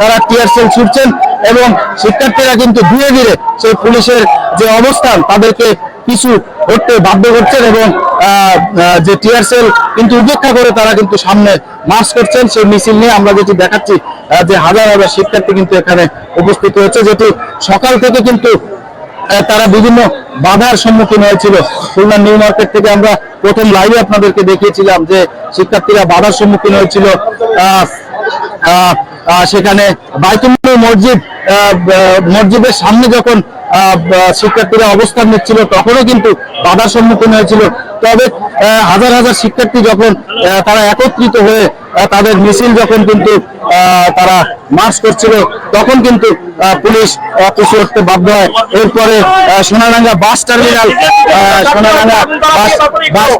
তারা tear shell ছুটছেন এবং শিক্ষার্থীরা কিন্তু ধীরে ধীরে সেই পুলিশের যে অবস্থান তাদেরকে পিছু হটতে বাধ্য করছেন এবং যে টিয়ার সেল কিন্তু উপেক্ষা করে তারা কিন্তু সামনে মার্চ করছেন। সেই মিছিল নিয়ে আমরা যেটি দেখাচ্ছি যে হাজার হাজার শিক্ষার্থী কিন্তু এখানে উপস্থিত হয়েছে, যেটি সকাল থেকে কিন্তু তারা বিভিন্ন বাধার সম্মুখীন হয়েছিল। খুলনা নিউ মার্কেট থেকে আমরা প্রথম লাইভে আপনাদেরকে দেখিয়েছিলাম যে শিক্ষার্থীরা বাধার সম্মুখীন হয়েছিল। সেখানে বাইতুল মসজিদের সামনে যখন শিক্ষার্থীরা অবস্থান নিচ্ছিল তখনও কিন্তু বাধার সম্মুখীন হয়েছিল। তবে হাজার হাজার শিক্ষার্থী যখন তারা একত্রিত হয়ে তাদের মিছিল যখন কিন্তু তারা মার্চ করছিল তখন কিন্তু পুলিশ পিছু হটতে বাধ্য হয়। এরপরে সোনাডাঙ্গা বাস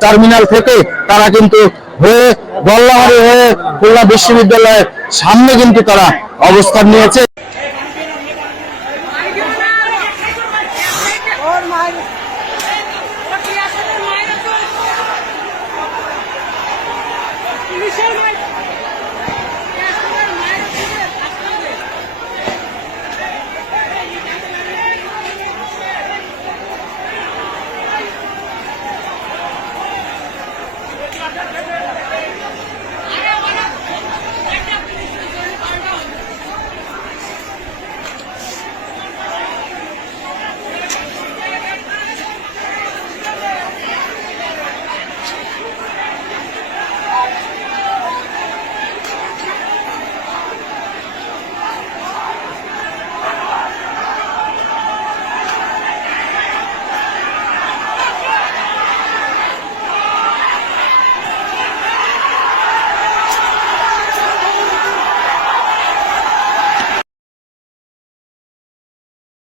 টার্মিনাল থেকে তারা কিন্তু হয়ে গোল্লাবাড়ি হয়ে খুলনা বিশ্ববিদ্যালয়ের সামনে কিন্তু তারা অবস্থান নিয়েছে।